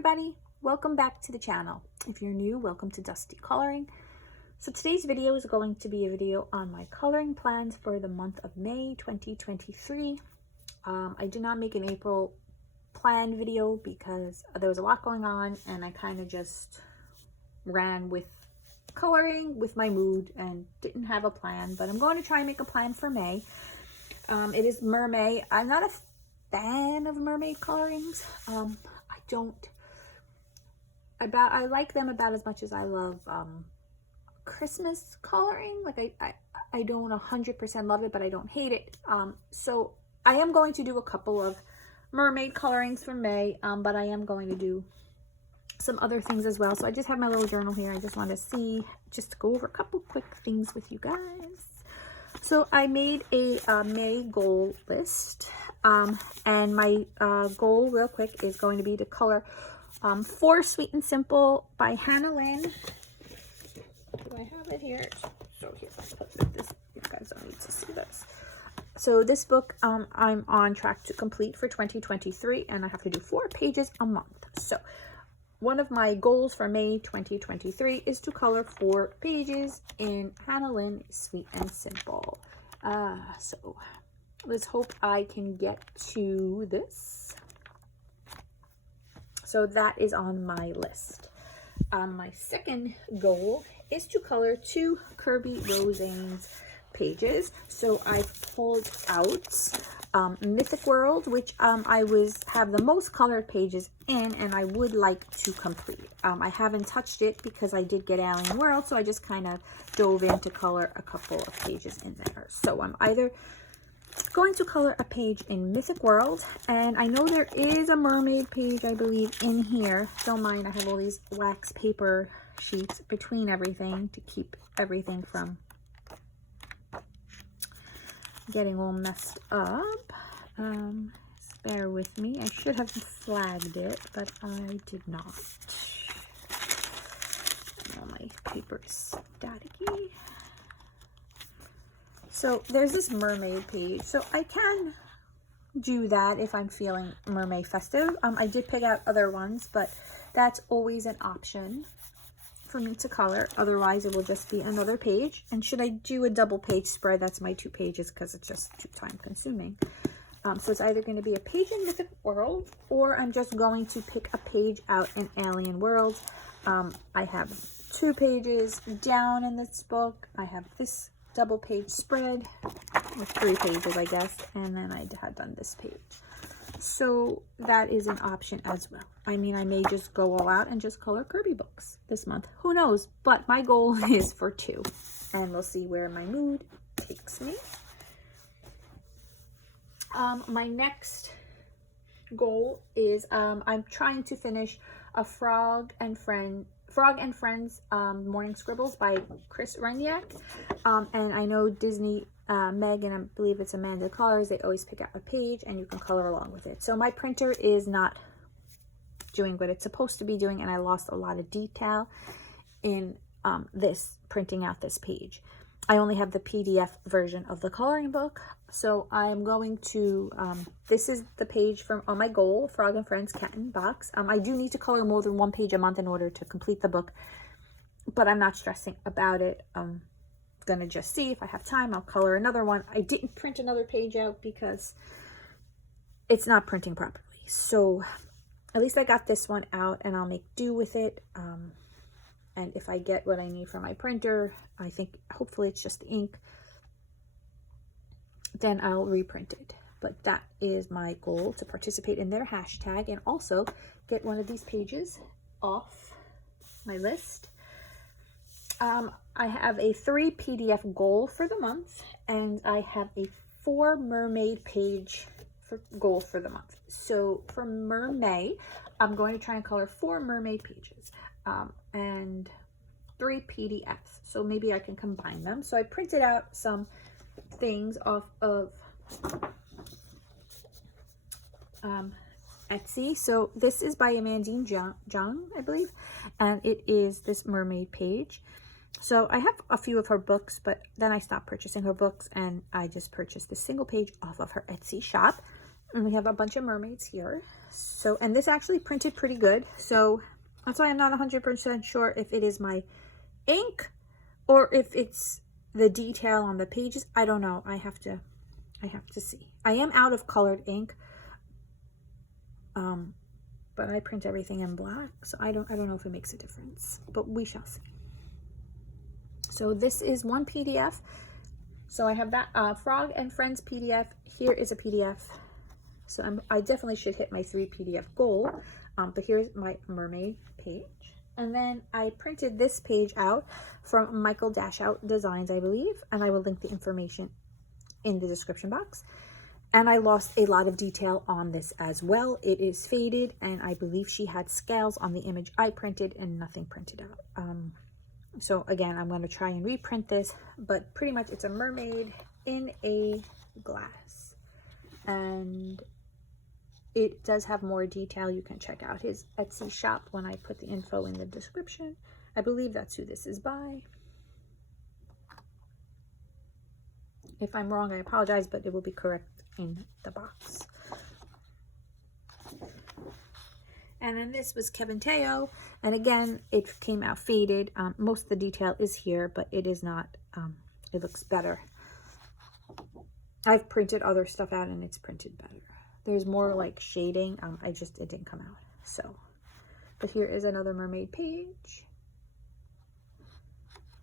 everybody, welcome back to the channel. If you're new, welcome to Dusty Coloring. So today's video is going to be a video on my coloring plans for the month of May 2023. I did not make an April plan video because there was a lot going on and I kind of just ran with coloring with my mood and didn't have a plan, but I'm going to try and make a plan for May. It is Mermaid. I'm not a fan of mermaid colorings. I like them about as much as I love Christmas coloring. Like I don't 100% love it, but I don't hate it. So I am going to do a couple of mermaid colorings for May, but I am going to do some other things as well. So I just have my little journal here. I just want to go over a couple quick things with you guys. So I made a May goal list, and my goal real quick is going to be to color 4 Sweet and Simple by Adeline. Do I have it here? So here, I'll put this. You guys don't need to see this. So this book I'm on track to complete for 2023, and I have to do 4 pages a month. So one of my goals for May 2023 is to color 4 pages in Adeline Sweet and Simple. So let's hope I can get to this. So that is on my list. My second goal is to color 2 Kirby Roses pages. So I've pulled out Mythic World, which I have the most colored pages in, and I would like to complete. I haven't touched it because I did get Adeline World, so I just kind of dove in to color a couple of pages in there. So I'm either going to color a page in Mythic World, and I know there is a mermaid page, I believe, in here. Don't mind, I have all these wax paper sheets between everything to keep everything from getting all messed up. Bear with me. I should have flagged it, but I did not. All my paper is staticky. So there's this mermaid page. So I can do that if I'm feeling mermaid festive. I did pick out other ones, but that's always an option for me to color. Otherwise it will just be another page. And should I do a double page spread, that's my 2 pages because it's just too time consuming. So it's either going to be a page in Mythic World, or I'm just going to pick a page out in Alien World. I have 2 pages down in this book. I have this double page spread with 3 pages, I guess, and then I had done this page. So that is an option as well. I mean, I may just go all out and just color Kirby books this month. Who knows? But my goal is for 2. And we'll see where my mood takes me. My next goal is I'm trying to finish a Frog and Friends Morning Scribbles by Chris Renyak. And I know Disney Meg, and I believe it's Amanda Colors, they always pick out a page and you can color along with it. So my printer is not doing what it's supposed to be doing, and I lost a lot of detail in printing out this page. I only have the PDF version of the coloring book, so I'm going to this is the page on my goal, Frog and Friends Kitten box. I do need to color more than 1 page a month in order to complete the book, but I'm not stressing about it. Gonna just see if I have time. I'll color another one. I didn't print another page out because it's not printing properly, so at least I got this one out and I'll make do with it. And if I get what I need from my printer, I think hopefully it's just the ink, then I'll reprint it. But that is my goal, to participate in their hashtag and also get one of these pages off my list. I have a 3 PDF goal for the month, and I have a 4 mermaid page goal for the month. So for Mermaid, I'm going to try and color 4 mermaid pages and 3 PDFs. So maybe I can combine them. So I printed out some things off of Etsy. So this is by Amandine Jung, I believe, and it is this mermaid page. So I have a few of her books, but then I stopped purchasing her books and I just purchased this single page off of her Etsy shop. And we have a bunch of mermaids here. So, and this actually printed pretty good. So that's why I'm not 100% sure if it is my ink or if it's the detail on the pages. I don't know. I have to see. I am out of colored ink. But I print everything in black, so I don't know if it makes a difference, but we shall see. So this is one PDF. So I have that Frog and Friends PDF. Here is a PDF. So I definitely should hit my 3 PDF goal. But here's my mermaid page. And then I printed this page out from Michael Dash Out Designs, I believe. And I will link the information in the description box. And I lost a lot of detail on this as well. It is faded, and I believe she had scales on the image I printed and nothing printed out. So again, I'm going to try and reprint this, but pretty much it's a mermaid in a glass. And it does have more detail. You can check out his Etsy shop when I put the info in the description. I believe that's who this is by. If I'm wrong, I apologize, but it will be correct in the box. And then this was Kevin Teo, and again it came out faded. Most of the detail is here, but it is not. It looks better. I've printed other stuff out and it's printed better. There's more like shading. It didn't come out. So, but here is another mermaid page.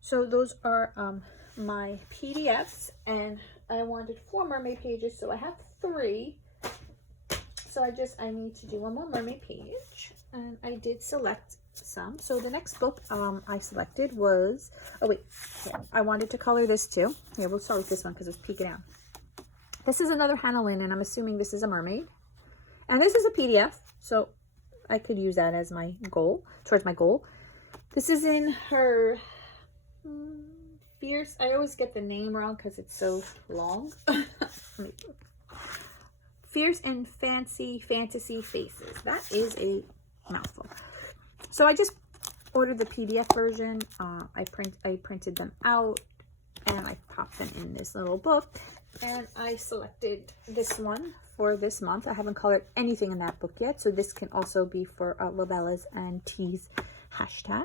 So those are my PDFs, and I wanted 4 mermaid pages, so I have 3. So I need to do one more mermaid page, and I did select some. So the next book I selected was, oh wait, yeah, I wanted to color this too. Here, we'll start with this one because it's peeking out. This is another Hannah Lynn, and I'm assuming this is a mermaid. And this is a PDF, so I could use that as my goal, towards my goal. This is in her Fierce, I always get the name wrong because it's so long. Fierce and Fancy Fantasy Faces. That is a mouthful. So I just ordered the PDF version. I printed them out and I popped them in this little book. And I selected this one for this month. I haven't colored anything in that book yet, so this can also be for Lobella's and T's hashtag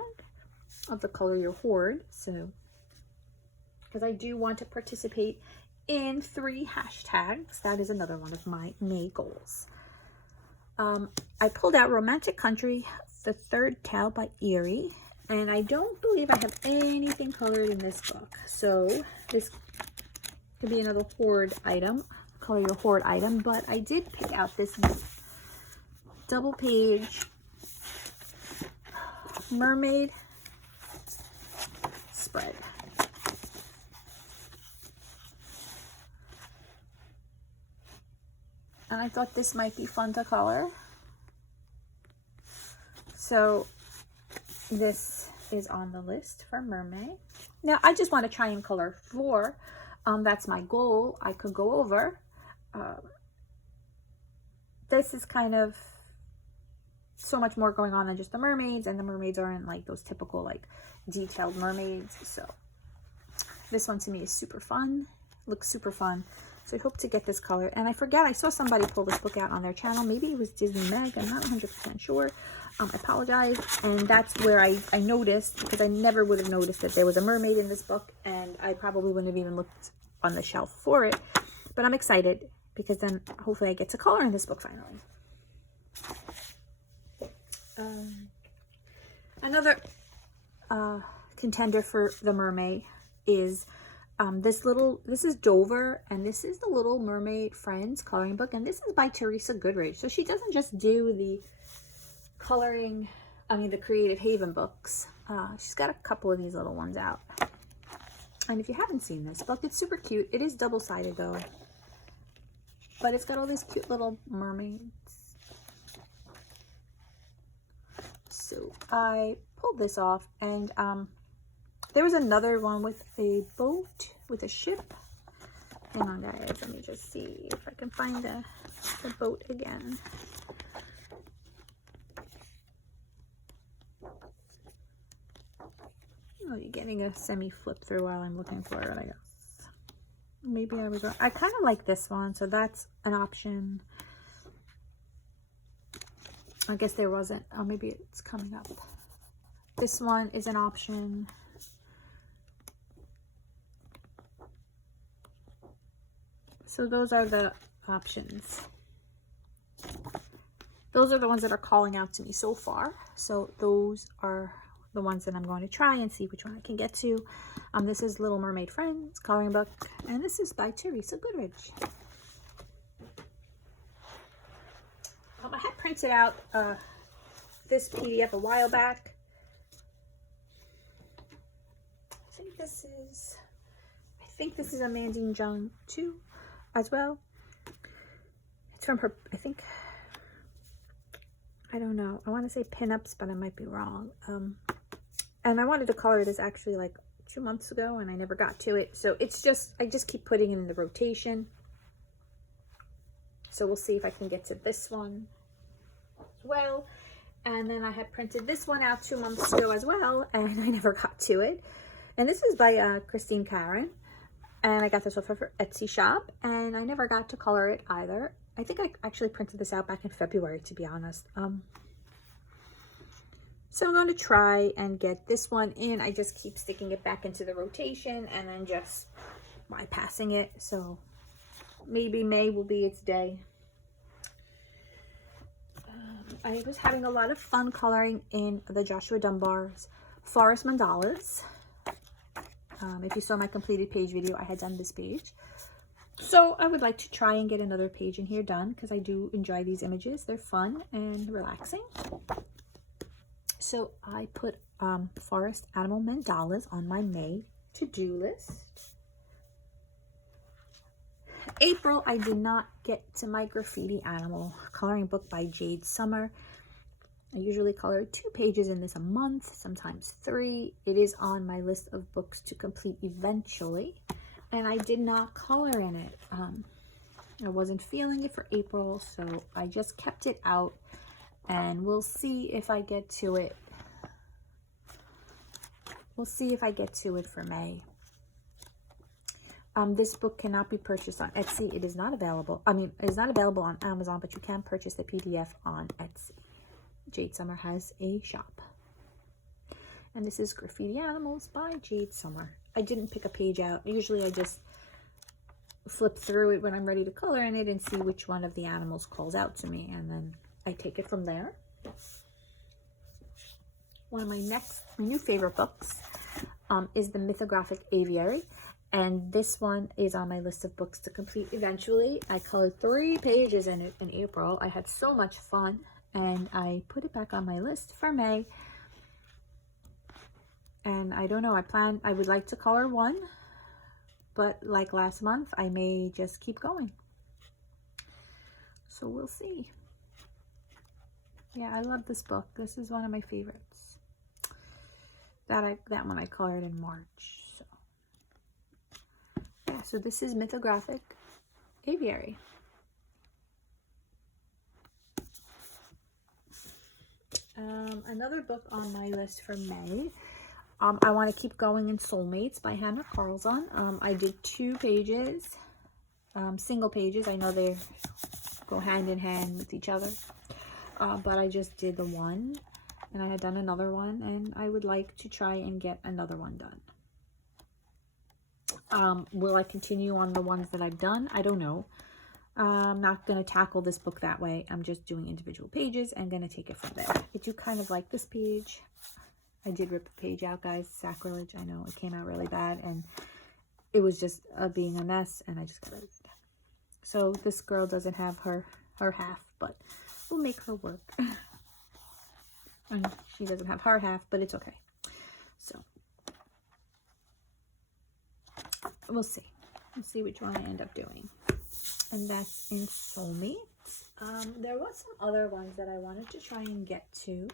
of the Color Your Hoard. So, because I do want to participate in 3 hashtags. That is another one of my May goals. I pulled out Romantic Country, The Third Tale by Eerie, and I don't believe I have anything colored in this book. So this could be another hoard item, Color Your Hoard item, but I did pick out this double page mermaid spread. And I thought this might be fun to color. So this is on the list for Mermaid. Now I just want to try and color 4. That's my goal. I could go over. This is kind of so much more going on than just the mermaids, and the mermaids aren't like those typical like detailed mermaids. So this one to me is super fun. Looks super fun. So I hope to get this color. And I forget, I saw somebody pull this book out on their channel. Maybe it was Disney Meg. I'm not 100% sure. I apologize. And that's where I noticed, because I never would have noticed that there was a mermaid in this book. And I probably wouldn't have even looked on the shelf for it. But I'm excited because then hopefully I get to color in this book finally. Another contender for the mermaid is this is Dover, and this is the Little Mermaid Friends coloring book, and this is by Teresa Goodrich. So she doesn't just do the coloring, the Creative Haven books. She's got a couple of these little ones out. And if you haven't seen this book, it's super cute. It is double-sided though, but it's got all these cute little mermaids. So I pulled this off, and there was another one with a boat, with a ship. Hang on, guys. Let me just see if I can find the boat again. Oh, you're getting a semi-flip through while I'm looking for it, I guess. Maybe I was wrong. I kind of like this one, so that's an option. I guess there wasn't. Oh, maybe it's coming up. This one is an option. So those are the options. Those are the ones that are calling out to me so far. So those are the ones that I'm going to try and see which one I can get to. This is Little Mermaid Friends coloring book, and this is by Teresa Goodrich. I had printed out this PDF a while back. I think this is Amandine Jung too, as well. It's from her, I think, I don't know. I want to say pinups, but I might be wrong. And I wanted to color this actually like 2 months ago, and I never got to it. So it's just, I just keep putting it in the rotation. So we'll see if I can get to this one as well. And then I had printed this one out 2 months ago as well, and I never got to it. And this is by Christine Karen. And I got this off of her Etsy shop, and I never got to color it either. I think I actually printed this out back in February, to be honest. So I'm going to try and get this one in. I just keep sticking it back into the rotation and then just bypassing it. So maybe May will be its day. I was having a lot of fun coloring in the Joshua Dunbar's Forest Mandalas. If you saw my completed page video, I had done this page. So I would like to try and get another page in here done because I do enjoy these images. They're fun and relaxing. So I put Forest Animal Mandalas on my May to-do list. April, I did not get to my Graffiti Animal coloring book by Jade Summer. I usually color 2 pages in this a month, sometimes 3. It is on my list of books to complete eventually, and I did not color in it. I wasn't feeling it for April, so I just kept it out, and we'll see if I get to it. We'll see if I get to it for May. This book cannot be purchased on Etsy. It is not available. I mean, it is not available on Amazon, but you can purchase the PDF on Etsy. Jade Summer has a shop. And this is Graffiti Animals by Jade Summer. I didn't pick a page out. Usually I just flip through it when I'm ready to color in it and see which one of the animals calls out to me, and then I take it from there. One of my new favorite books is the Mythographic Aviary, and this one is on my list of books to complete eventually. I colored 3 pages in it in April. I had so much fun, and I put it back on my list for May. And I don't know, I would like to color 1, but like last month, I may just keep going. So we'll see. Yeah, I love this book. This is one of my favorites. That one I colored in March. So yeah, so this is Mythographic Aviary. Another book on my list for May. I want to keep going in Soulmates by Hannah Carlson. I did 2 pages, single pages. I know they go hand in hand with each other, but I just did the one, and I had done another one, and I would like to try and get another one done. Will I continue on the ones that I've done? I don't know. I'm not going to tackle this book that way. I'm just doing individual pages and going to take it from there. I do kind of like this page. I did rip a page out, guys. Sacrilege. I know it came out really bad, and it was just being a mess, and I just got it. So this girl doesn't have her half, but we'll make her work. And she doesn't have her half, but it's okay. So we'll see. We'll see which one I end up doing. And that's in Soulmates. There was some other ones that I wanted to try and get to.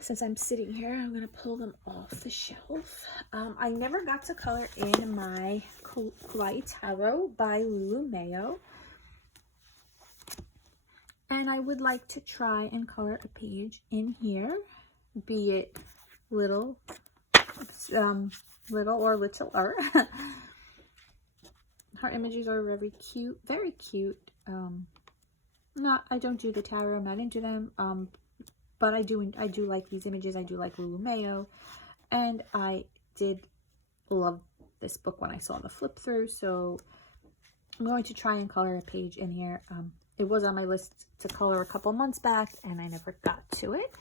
Since I'm sitting here, I'm going to pull them off the shelf. I never got to color in my Kawaii Tarot by Lulu Mayo. And I would like to try and color a page in here, be it little or littler. Her images are very cute, very cute. I don't do the tarot. I'm not into them. But I do like these images. I do like Lulu Mayo, and I did love this book when I saw the flip through. So I'm going to try and color a page in here. It was on my list to color a couple months back, and I never got to it.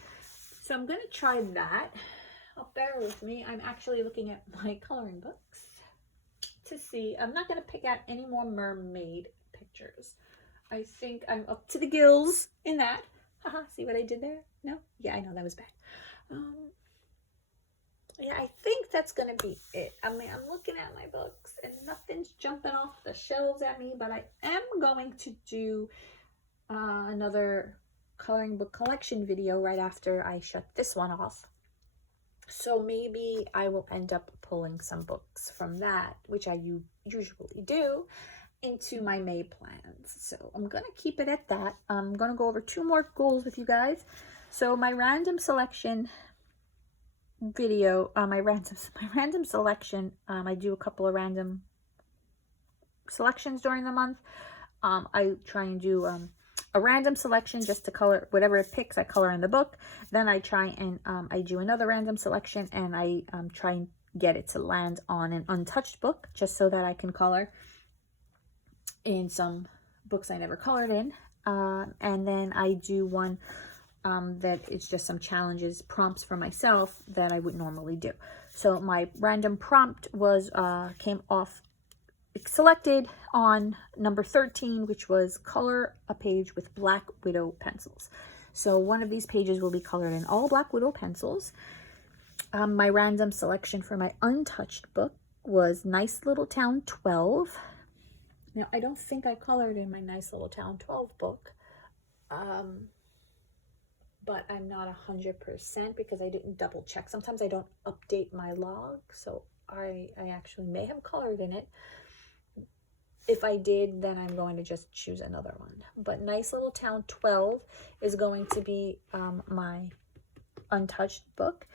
So I'm going to try that. Bear with me. I'm actually looking at my coloring books to see. I'm not going to pick out any more mermaid pictures. I think I'm up to the gills in that. Haha, see what I did there? No? Yeah, I know that was bad. Yeah, I think that's going to be it. I mean, I'm looking at my books and nothing's jumping off the shelves at me, but I am going to do another coloring book collection video right after I shut this one off. So maybe I will end up pulling some books from that, which I usually do, into my May plans. So I'm going to keep it at that. I'm going to go over 2 more goals with you guys. So my random selection video, my random selection, I do a couple of random selections during the month. I try and do a random selection just to color whatever it picks. I color in the book. Then I try and I do another random selection, and I try and get it to land on an untouched book just so that I can color in some books I never colored in. And then I do one that it's just some challenges, prompts for myself that I would normally do. So my random prompt was came off selected on number 13, which was color a page with Black Widow pencils. So one of these pages will be colored in all Black Widow pencils. My random selection for my untouched book was Nice Little Town 12. Now, I don't think I colored in my Nice Little Town 12 book, but I'm not 100% because I didn't double check. Sometimes I don't update my log, so I actually may have colored in it. If I did, then I'm going to just choose another one. But Nice Little Town 12 is going to be my untouched book.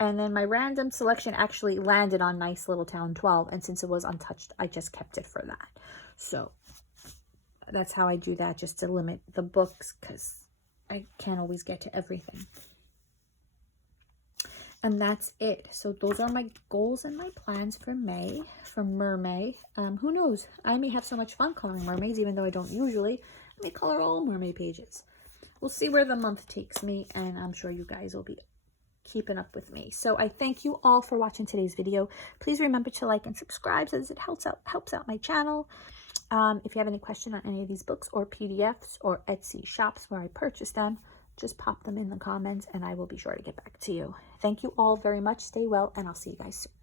And then my random selection actually landed on Nice Little Town 12. And since it was untouched, I just kept it for that. So that's how I do that, just to limit the books, because I can't always get to everything. And that's it. So those are my goals and my plans for May, for Mermaid. Who knows? I may have so much fun coloring mermaids, even though I don't usually. I may color all mermaid pages. We'll see where the month takes me, and I'm sure you guys will be keeping up with me. So I thank you all for watching today's video. Please remember to like and subscribe, as it helps out my channel. If you have any question on any of these books or PDFs or Etsy shops where I purchase them, just pop them in the comments and I will be sure to get back to you. Thank you all very much. Stay well, and I'll see you guys soon.